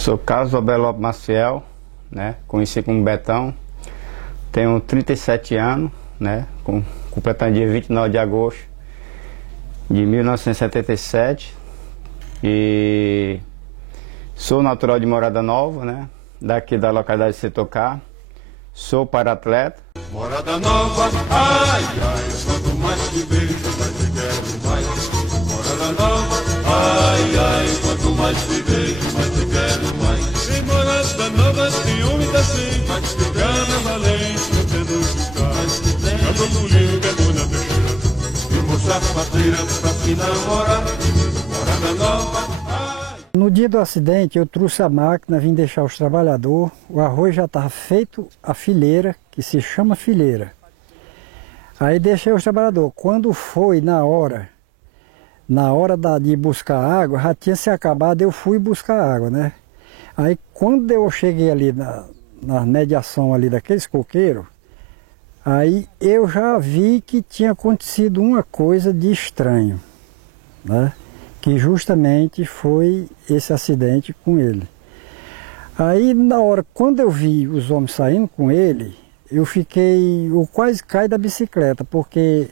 Sou Carlos Obelo Maciel, né? Conheci como Betão. Tenho 37 anos, né? Completando dia 29 de agosto de 1977. E sou natural de Morada Nova, né? Daqui da localidade de Setocá. Sou para-atleta. Morada Nova, ai, ai, quanto mais te vejo, mais te quero mais. Morada Nova, ai, ai, quanto mais te vejo, mais te quero mais. Em Morada Nova tem homem da gente, mais te gana valente, não tendo ficar. Mais te tem, eu tô lindo que é bom na deixa. E moça parteira pra se namorar. Morada Nova. No dia do acidente eu trouxe a máquina, vim deixar os trabalhadores, o arroz já estava feito a fileira, que se chama fileira. Aí deixei os trabalhadores. Quando foi na hora de buscar água, já tinha se acabado, eu fui buscar água, né? Aí quando eu cheguei ali na mediação ali daqueles coqueiros, aí eu já vi que tinha acontecido uma coisa de estranho, né? Que justamente foi esse acidente com ele. Aí na hora, quando eu vi os homens saindo com ele, eu quase caí da bicicleta, porque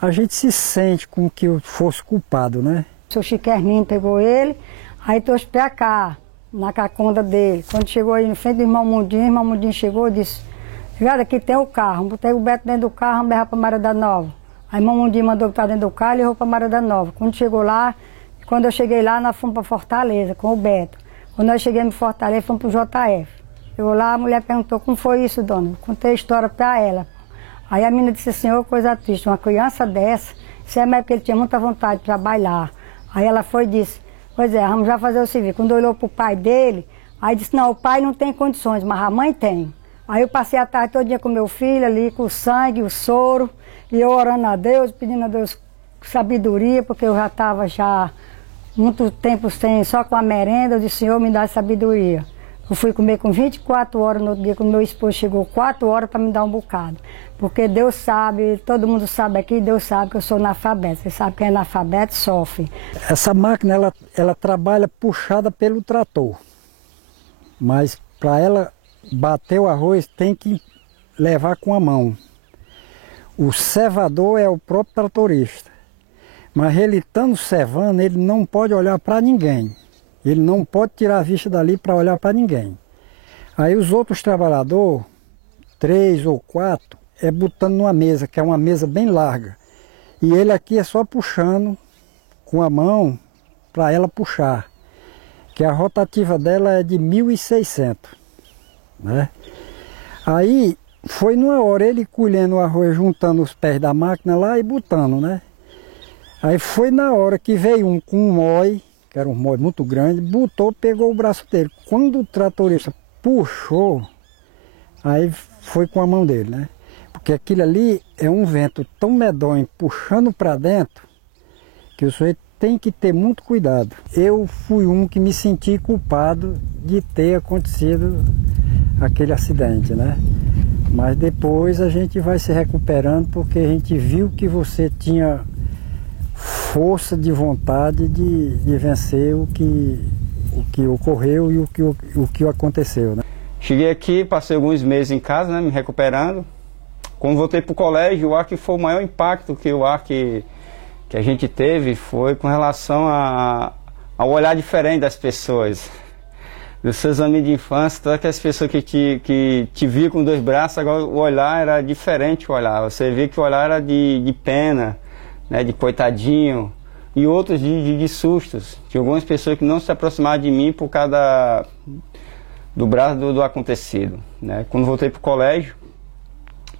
a gente se sente como que eu fosse culpado, né? O seu Chiquerninho pegou ele, aí trouxe pra cá, na caconda dele. Quando chegou aí em frente do irmão Mundinho chegou e disse: "Ligado, aqui tem o carro." Botei o Beto dentro do carro, vamos levar pra Morada Nova. Aí o irmão Mundinho mandou botar dentro do carro e levou pra Morada Nova. Quando eu cheguei lá, nós fomos para Fortaleza com o Beto. Quando nós chegamos em Fortaleza, fomos para o JF. Chegou lá, a mulher perguntou: "Como foi isso, dona?" Contei a história para ela. Aí a menina disse assim: "Ô, coisa triste, uma criança dessa, isso é mais porque ele tinha muita vontade de trabalhar." Aí ela foi e disse: "Pois é, vamos já fazer o serviço." Quando olhou para o pai dele, aí disse: "Não, o pai não tem condições, mas a mãe tem." Aí eu passei a tarde todo dia com meu filho ali, com o sangue, o soro, e eu orando a Deus, pedindo a Deus sabedoria, porque eu já estava muito tempo só com a merenda. Eu disse: "Senhor, me dá sabedoria." Eu fui comer com 24 horas no outro dia, quando meu esposo chegou 4 horas para me dar um bocado. Porque Deus sabe, todo mundo sabe aqui, Deus sabe que eu sou analfabeto. Você sabe que é analfabeto sofre. Essa máquina, ela trabalha puxada pelo trator. Mas para ela bater o arroz, tem que levar com a mão. O cevador é o próprio tratorista. Mas ele estando cevando, ele não pode olhar para ninguém. Ele não pode tirar a vista dali para olhar para ninguém. Aí os outros trabalhadores, 3 ou 4, é botando numa mesa, que é uma mesa bem larga. E ele aqui é só puxando com a mão para ela puxar. Que a rotativa dela é de 1.600, né? Aí foi numa hora ele colhendo o arroz, juntando os pés da máquina lá e botando, né? Aí foi na hora que veio um com um mói, que era um mói muito grande, botou, pegou o braço dele. Quando o tratorista puxou, aí foi com a mão dele, né? Porque aquilo ali é um vento tão medonho, puxando para dentro, que o sujeito tem que ter muito cuidado. Eu fui um que me senti culpado de ter acontecido aquele acidente, né? Mas depois a gente vai se recuperando, porque a gente viu que você tinha força de vontade de vencer o que ocorreu e o que aconteceu, né? Cheguei aqui, passei alguns meses em casa, né, me recuperando. Quando voltei para o colégio, eu acho que foi o maior impacto que eu acho que a gente teve foi com relação ao olhar diferente das pessoas. Dos seus amigos de infância, todas aquelas pessoas que te viam com 2 braços, agora o olhar era diferente. O olhar. Você via que o olhar era de pena, né, de coitadinho, e outros de sustos. Tinha algumas pessoas que não se aproximavam de mim por causa do braço do acontecido, né? Quando voltei para o colégio,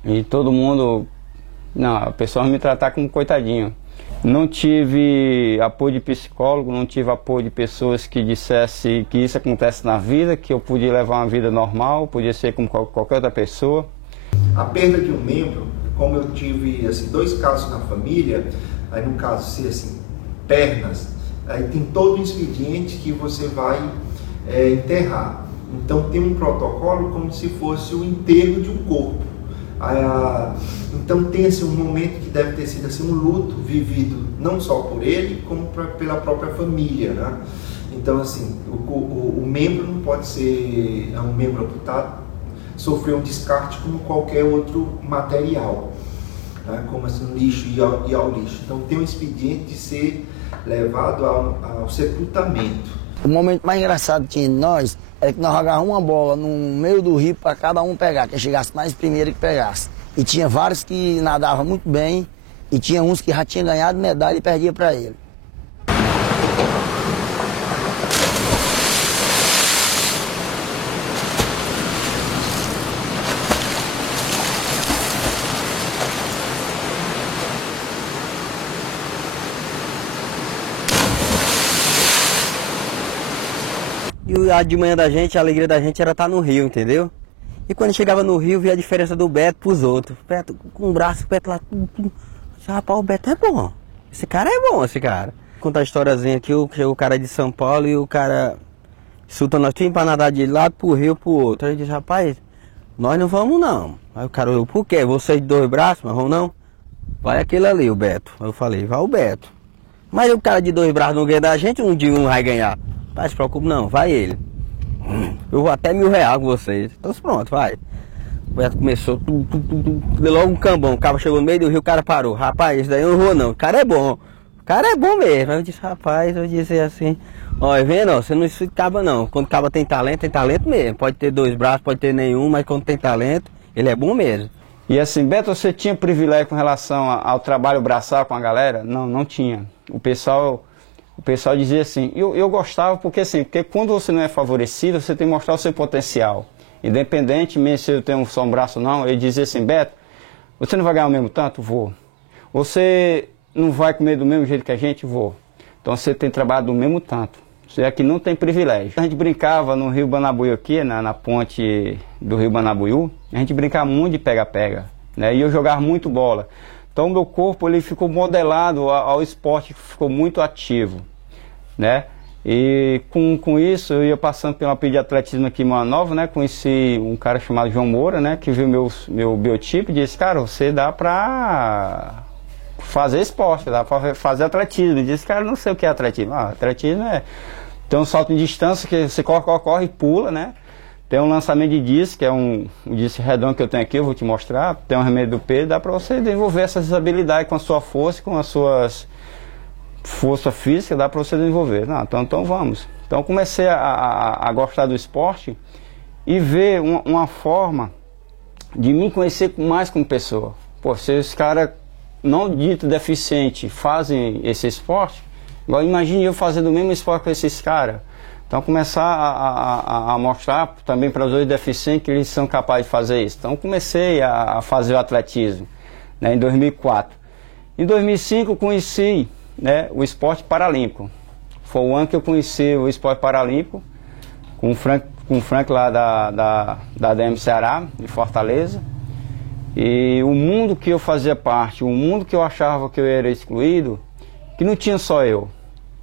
e todo mundo, não, a pessoa me tratar como coitadinho. Não tive apoio de psicólogo, não tive apoio de pessoas que dissessem que isso acontece na vida, que eu podia levar uma vida normal, podia ser como qualquer outra pessoa. A perda de um membro, como eu tive assim, 2 casos na família, aí no caso ser assim, pernas, aí tem todo um expediente que você vai enterrar. Então tem um protocolo como se fosse o enterro de um corpo. Então tem assim, um momento que deve ter sido assim, um luto vivido não só por ele, como pela própria família, né? Então, assim, o membro não pode ser um membro amputado, sofrer um descarte como qualquer outro material, né? Como assim, lixo e ao lixo. Então, tem um expediente de ser levado ao sepultamento. O momento mais engraçado que tinha de nós era que nós jogávamos uma bola no meio do rio para cada um pegar, quem chegasse mais primeiro que pegasse. E tinha vários que nadavam muito bem, e tinha uns que já tinham ganhado medalha e perdia para ele. E a de manhã da gente, a alegria da gente era estar no rio, entendeu? E quando chegava no rio, via a diferença do Beto pros outros. Beto com o braço, o Beto lá. Rapaz, o Beto é bom. Esse cara é bom, esse cara. Conta a historiazinha aqui, chegou o cara de São Paulo e o cara soltando nós tinha pra nadar de lado pro rio pro outro. Aí ele disse, rapaz, nós não vamos não. Aí o cara olhou, por quê? Vocês de 2 braços, mas vão não? Vai aquele ali, o Beto. Aí eu falei, vai o Beto. Mas o cara de 2 braços não ganha da gente, um dia um vai ganhar. Não se preocupe não, vai ele. Eu vou até R$1.000 com vocês. Então pronto, vai. O Beto começou, deu logo um cambão. O cara chegou no meio do rio, o cara parou. Rapaz, esse daí eu não vou não, o cara é bom. O cara é bom mesmo. Aí eu disse, rapaz, eu disse assim, ó, vendo, ó, você não se caba não. Quando o caba tem talento mesmo. Pode ter 2 braços, pode ter nenhum, mas quando tem talento, ele é bom mesmo. E assim, Beto, você tinha privilégio com relação ao trabalho braçal com a galera? Não, não tinha. O pessoal dizia assim, eu gostava porque quando você não é favorecido, você tem que mostrar o seu potencial. Independentemente se eu tenho só um braço ou não, ele dizia assim, Beto, você não vai ganhar o mesmo tanto? Vou. Você não vai comer do mesmo jeito que a gente? Vou. Então você tem trabalho do mesmo tanto. Você aqui não tem privilégio. A gente brincava no Rio Banabuiú aqui, na ponte do Rio Banabuiú, a gente brincava muito de pega-pega, né? E eu jogava muito bola. Então o meu corpo ele ficou modelado ao esporte, ficou muito ativo, né? E com isso eu ia passando pela pista de atletismo aqui em Manoel Nova, né? Conheci um cara chamado João Moura, né? Que viu meu biotipo e disse, cara, você dá pra fazer esporte, dá pra fazer atletismo. Ele disse, cara, não sei o que é atletismo. Atletismo tem um salto em distância que você corre e pula, né? Tem um lançamento de disco, que é um disco redondo que eu tenho aqui, eu vou te mostrar. Tem um remédio do peso, dá para você desenvolver essas habilidades com a sua força, com as suas força física, dá para você desenvolver. Não, então vamos. Então comecei a gostar do esporte e ver uma forma de me conhecer mais como pessoa. Pô, se os caras não dito deficiente fazem esse esporte, igual imagine eu fazendo o mesmo esporte com esses caras. Então começar a mostrar também para os outros deficientes que eles são capazes de fazer isso. Então comecei a fazer o atletismo, né, em 2004. Em 2005 conheci, né, o esporte paralímpico. Foi o ano que eu conheci o esporte paralímpico com o Frank lá da DM Ceará, de Fortaleza. E o mundo que eu fazia parte, o mundo que eu achava que eu era excluído, que não tinha só eu.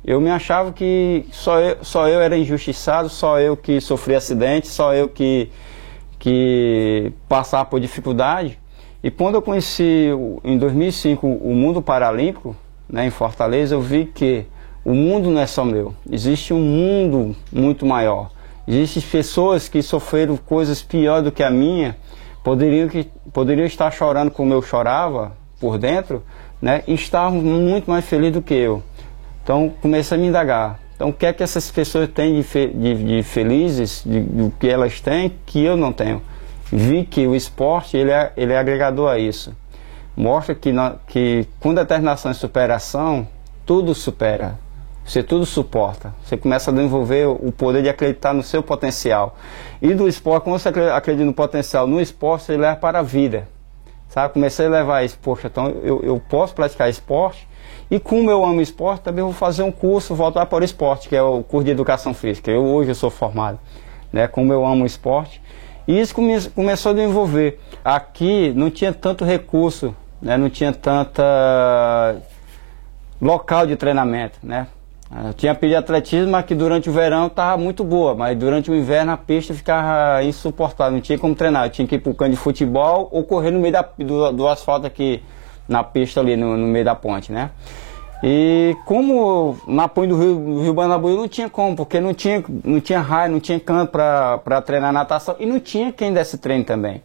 Eu me achava que só eu era injustiçado, só eu que sofria acidente, só eu que passava por dificuldade. E quando eu conheci, em 2005, o mundo paralímpico, né, em Fortaleza, eu vi que o mundo não é só meu. Existe um mundo muito maior. Existem pessoas que sofreram coisas piores do que a minha, poderiam estar chorando como eu chorava por dentro, né, e estavam muito mais felizes do que eu. Então comecei a me indagar. Então o que é que essas pessoas têm de felizes, do que elas têm, que eu não tenho? Vi que o esporte ele é agregador a isso. Mostra que com determinação e superação, tudo supera. Você tudo suporta. Você começa a desenvolver o poder de acreditar no seu potencial. E do esporte, quando você acredita no potencial no esporte, você leva para a vida. Sabe? Comecei a levar isso. Poxa, então eu posso praticar esporte. E como eu amo esporte, também vou fazer um curso voltar para o esporte, que é o curso de educação física. Hoje eu sou formado, né? Como eu amo esporte. E isso começou a desenvolver. Aqui não tinha tanto recurso, né? Não tinha tanta local de treinamento, né? Tinha a pista de atletismo, mas que durante o verão estava muito boa, mas durante o inverno a pista ficava insuportável, não tinha como treinar. Eu tinha que ir para o campo de futebol ou correr no meio do asfalto aqui, na pista ali, no meio da ponte, né? E como na ponte do Rio Banabuí não tinha como, porque não tinha raio, não tinha canto para treinar natação e não tinha quem desse treino também.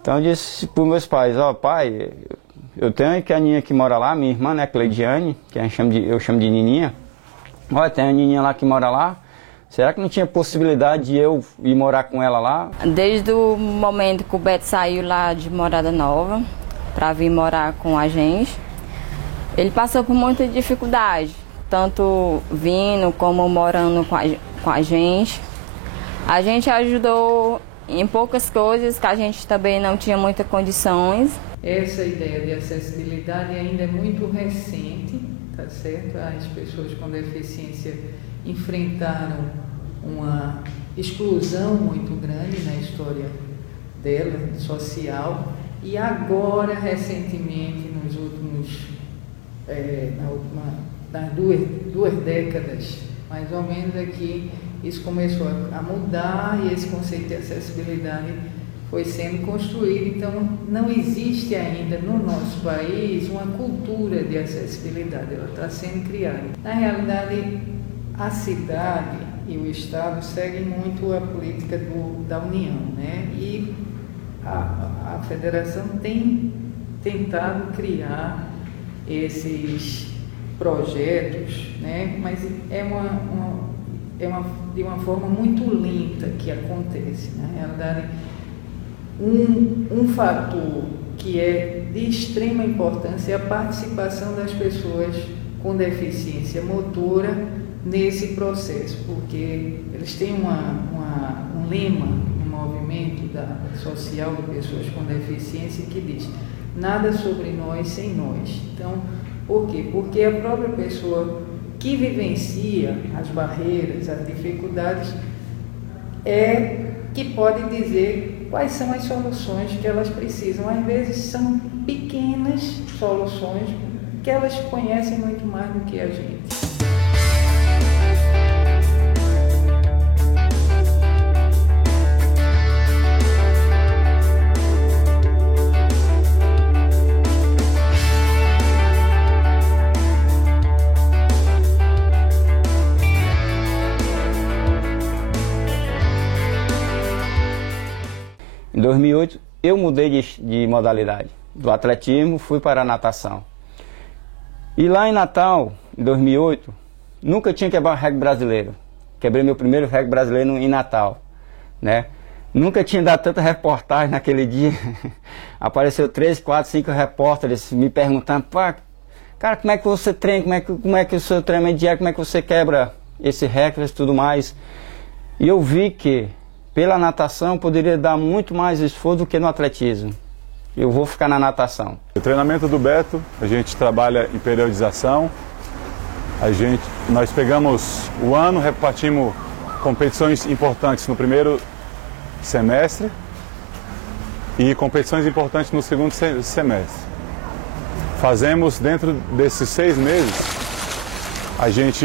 Então eu disse para os meus pais, ó, pai, eu tenho a Aninha que mora lá, minha irmã, né, Cleidiane, que eu chamo de Nininha. Olha, tem a Nininha lá que mora lá. Será que não tinha possibilidade de eu ir morar com ela lá? Desde o momento que o Beto saiu lá de Morada Nova para vir morar com a gente, ele passou por muita dificuldade, tanto vindo como morando com a gente. A gente ajudou em poucas coisas que a gente também não tinha muitas condições. Essa ideia de acessibilidade ainda é muito recente, tá certo? As pessoas com deficiência enfrentaram uma exclusão muito grande na história dela, social, e agora, recentemente, nas duas décadas, mais ou menos, aqui, isso começou a mudar e esse conceito de acessibilidade foi sendo construído. Então, não existe ainda no nosso país uma cultura de acessibilidade, ela está sendo criada. Na realidade, a cidade e o Estado seguem muito a política da União, né? E a Federação tem tentado criar esses projetos, né? Mas de uma forma muito lenta que acontece, né? Na realidade, um fator que é de extrema importância é a participação das pessoas com deficiência motora nesse processo, porque eles têm um lema no movimento social de pessoas com deficiência que diz: nada sobre nós sem nós. Então, por quê? Porque a própria pessoa que vivencia as barreiras, as dificuldades, é que pode dizer quais são as soluções que elas precisam. Às vezes são pequenas soluções que elas conhecem muito mais do que a gente. Em 2008, eu mudei de modalidade. Do atletismo, fui para a natação. E lá em Natal, em 2008, nunca tinha quebrado o recorde brasileiro. Quebrei meu primeiro recorde brasileiro em Natal, né? Nunca tinha dado tanta reportagem naquele dia. Apareceu 3, 4, 5 repórteres me perguntando: pá, cara, como é que você treina? Como é que o seu treinamento diário, como é que você quebra esse recorde e tudo mais? E eu vi que pela natação poderia dar muito mais esforço do que no atletismo. Eu vou ficar na natação. O treinamento do Beto, a gente trabalha em periodização. Nós pegamos o ano, repartimos competições importantes no primeiro semestre e competições importantes no segundo semestre. Fazemos, dentro desses 6 meses, a gente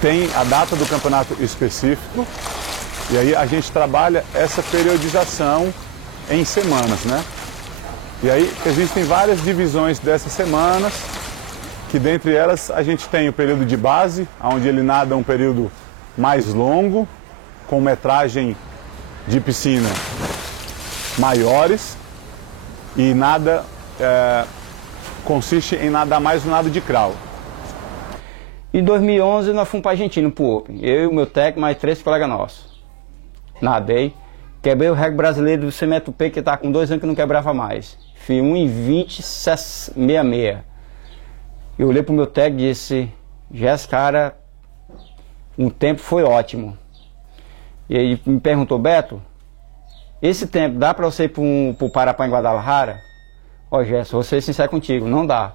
tem a data do campeonato específico e aí a gente trabalha essa periodização em semanas, né? E aí existem várias divisões dessas semanas, que dentre elas a gente tem o período de base, onde ele nada um período mais longo, com metragem de piscina maiores, e nada consiste em nadar mais no nado de crawl. Em 2011 nós fomos para a Argentina, para o Open. Eu, o meu técnico, mais 3 colegas nossos. Nadei, quebrei o recorde brasileiro do 100 metros peito, que estava com 2 anos que não quebrava mais. Fiz 1:20,66. Eu olhei para o meu técnico e disse: Jéssica, cara, o tempo foi ótimo. E ele me perguntou: Beto, esse tempo dá para você ir para o Parapá em Guadalajara? Ó, Jéssica, vou ser sincero contigo, não dá.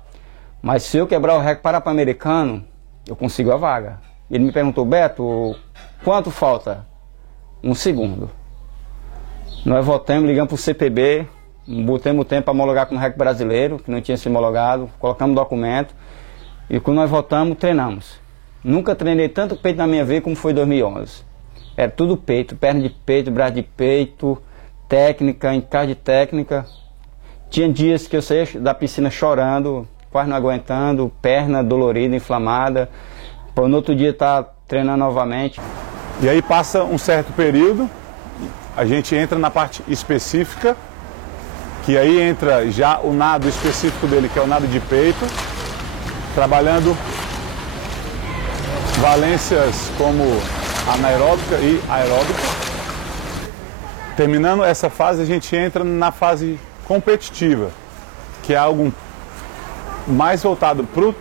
Mas se eu quebrar o recorde Parapá-americano, eu consigo a vaga. Ele me perguntou: Beto, quanto falta? 1 segundo. Nós voltamos, ligamos para o CPB, botamos o tempo para homologar com o recorde brasileiro, que não tinha sido homologado, colocamos o documento, e quando nós voltamos, treinamos. Nunca treinei tanto peito na minha vida como foi em 2011. Era tudo peito, perna de peito, braço de peito, técnica, encaixe de técnica. Tinha dias que eu saía da piscina chorando, quase não aguentando, perna dolorida, inflamada. Pô, no outro dia tá treinando novamente. E aí passa um certo período, a gente entra na parte específica, que aí entra já o nado específico dele, que é o nado de peito, trabalhando valências como anaeróbica e aeróbica. Terminando essa fase, a gente entra na fase competitiva, que é algo mais voltado para o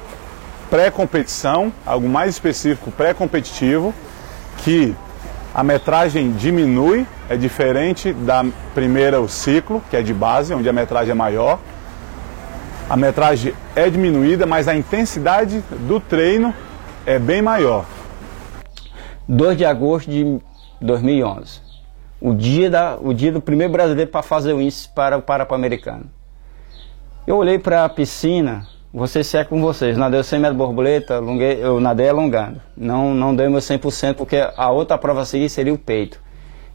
pré-competição, algo mais específico pré-competitivo, que a metragem diminui, é diferente da primeira ciclo, que é de base, onde a metragem é maior. A metragem é diminuída, mas a intensidade do treino é bem maior. 2 de agosto de 2011, o dia do primeiro brasileiro para fazer o índice para o Pan-Americano. Eu olhei para a piscina, vou ser sério com vocês, nadei 100 metros de borboleta, eu nadei alongando. Não dei meu 100% porque a outra prova a seguir seria o peito,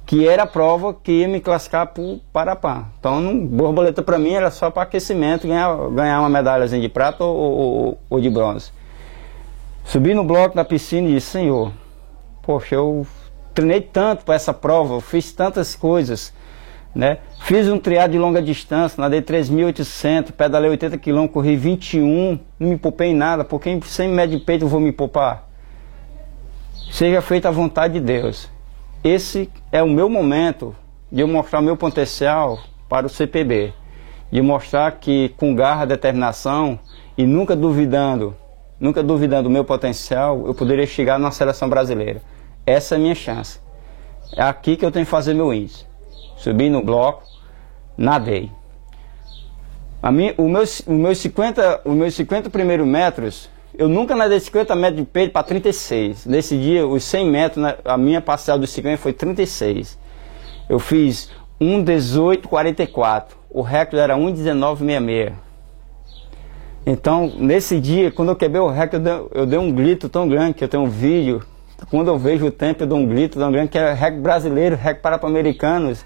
que era a prova que ia me classificar para o Parapan. Então, borboleta para mim era só para aquecimento, ganhar uma medalhazinha de prata ou de bronze. Subi no bloco da piscina e disse, Senhor, poxa, eu treinei tanto para essa prova, eu fiz tantas coisas, né? Fiz um triatlo de longa distância, nadei 3.800, pedalei 80 km, corri 21, não me poupei em nada, porque em 100 metros de peito eu vou me poupar. Seja feita a vontade de Deus. Esse é o meu momento de eu mostrar o meu potencial para o CPB, de mostrar que com garra, determinação e nunca duvidando do meu potencial, eu poderia chegar na seleção brasileira. Essa é a minha chance. É aqui que eu tenho que fazer meu índice. Subi no bloco, nadei. Os meus 50 primeiros metros, eu nunca nadei 50 metros de peito para 36. Nesse dia, os 100 metros, a minha parcial dos 50 foi 36. Eu fiz 1:18:44. O recorde era 1:19:66. Então, nesse dia, quando eu quebrei o recorde, eu dei um grito tão grande, que eu tenho um vídeo. Quando eu vejo o tempo, eu dou um grito tão grande, que é recorde brasileiro, recorde para pan-americanos.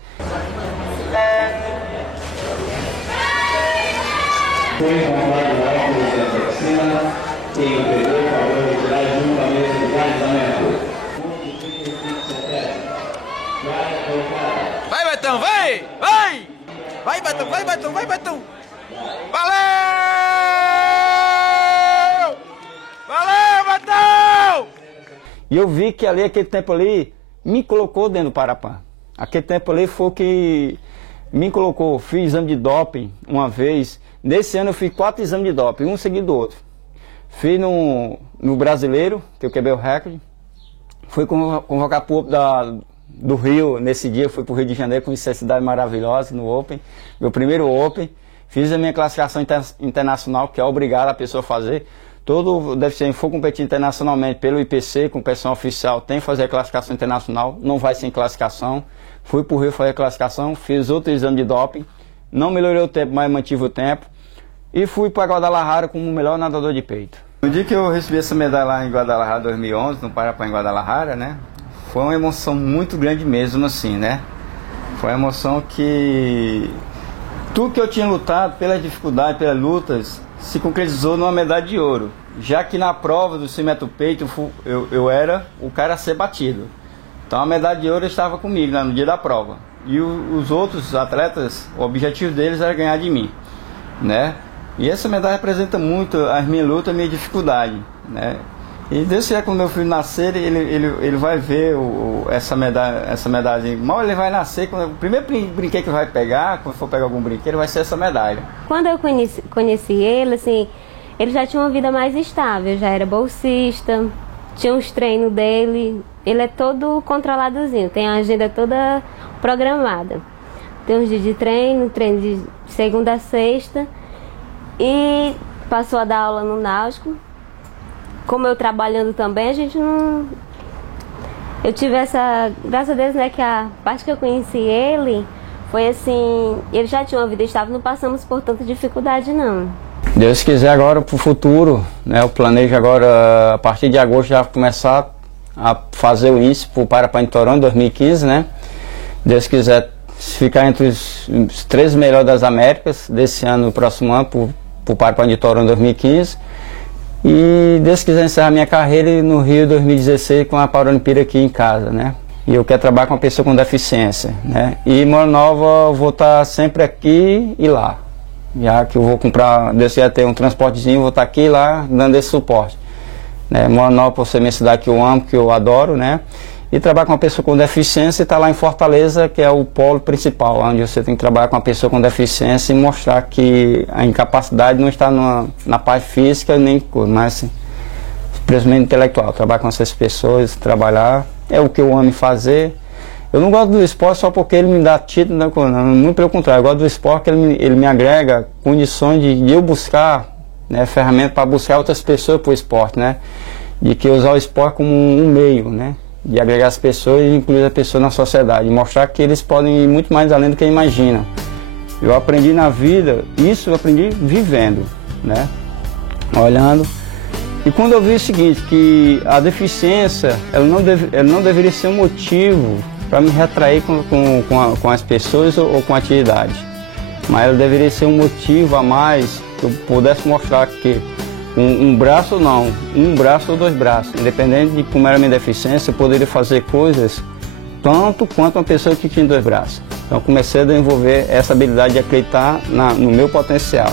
Vai, Betão, vai! Vai! Vai, Betão, vai, Betão, vai, Betão! Valeu! Valeu, Betão! E eu vi que ali, aquele tempo ali, me colocou dentro do Parapan. Aquele tempo ali foi o que me colocou. Fiz exame de doping uma vez. Nesse ano eu fiz 4 exames de doping, um seguido do outro. Fiz no brasileiro, que eu quebrei o recorde. Fui convocar para o do Rio, nesse dia, fui para o Rio de Janeiro, com essa cidade maravilhosa no Open. Meu primeiro Open. Fiz a minha classificação internacional, que é obrigado a pessoa a fazer. Todo deficiente for competir internacionalmente pelo IPC, com pessoal oficial, tem que fazer a classificação internacional, não vai sem classificação. Fui para o Rio fazer a classificação, fiz outro exame de doping, não melhorei o tempo, mas mantive o tempo. E fui para Guadalajara como o melhor nadador de peito. No dia que eu recebi essa medalha lá em Guadalajara 2011, no Parapan em Guadalajara, né? Foi uma emoção muito grande mesmo, assim, né? Foi uma emoção que tudo que eu tinha lutado, pelas dificuldades, pelas lutas, se concretizou numa medalha de ouro. Já que na prova do 100 metros peito eu era o cara a ser batido. Então a medalha de ouro estava comigo no dia da prova. E os outros atletas, o objetivo deles era ganhar de mim, né? E essa medalha representa muito as minhas lutas, a minha dificuldade, né? E Deus quiser, quando meu filho nascer, ele vai ver essa medalha. Mal ele vai nascer, o primeiro brinquedo que ele vai pegar, quando for pegar algum brinquedo, vai ser essa medalha. Quando eu conheci ele, assim, ele já tinha uma vida mais estável, já era bolsista, tinha os treinos dele, ele é todo controladozinho, tem a agenda toda programada. Tem uns dias de treino de segunda a sexta, e passou a dar aula no Náutico. Como eu trabalhando também, a gente não... Eu tive essa... Graças a Deus, né, que a parte que eu conheci ele foi assim... Ele já tinha uma vida estável, não passamos por tanta dificuldade, não. Deus quiser agora pro futuro, né, eu planejo agora, a partir de agosto, já começar a fazer o índice pro Parapan de Toronto 2015, né? Deus quiser ficar entre os 13 melhores das Américas desse ano, no próximo ano, por para o Parque de Toró em 2015. E Deus quiser encerrar minha carreira no Rio em 2016 com a Paralimpíada aqui em casa, né? E eu quero trabalhar com uma pessoa com deficiência, né? E em Morada Nova eu vou estar sempre aqui e lá. Já que eu vou comprar, Deus quiser ter um transportezinho, vou estar aqui e lá dando esse suporte. Né? Morada Nova, por ser minha cidade que eu amo, que eu adoro, né? E trabalhar com uma pessoa com deficiência e estar lá em Fortaleza, que é o polo principal, onde você tem que trabalhar com uma pessoa com deficiência e mostrar que a incapacidade não está na parte física, nem mas simplesmente intelectual. Trabalhar com essas pessoas, trabalhar, é o que eu amo fazer. Eu não gosto do esporte só porque ele me dá título, não, muito pelo contrário, eu gosto do esporte porque ele me agrega condições de eu buscar, né, ferramentas para buscar outras pessoas para o esporte, né? De que usar o esporte como um meio, né? De agregar as pessoas e incluir as pessoas na sociedade, mostrar que eles podem ir muito mais além do que imaginam. Eu aprendi na vida, isso eu aprendi vivendo, né? Olhando. E quando eu vi o seguinte, que a deficiência, ela não deveria ser um motivo para me retrair com as pessoas ou com a atividade, mas ela deveria ser um motivo a mais que eu pudesse mostrar que um braço ou não, um braço ou dois braços, independente de como era a minha deficiência, eu poderia fazer coisas tanto quanto uma pessoa que tinha dois braços. Então comecei a desenvolver essa habilidade de acreditar no meu potencial.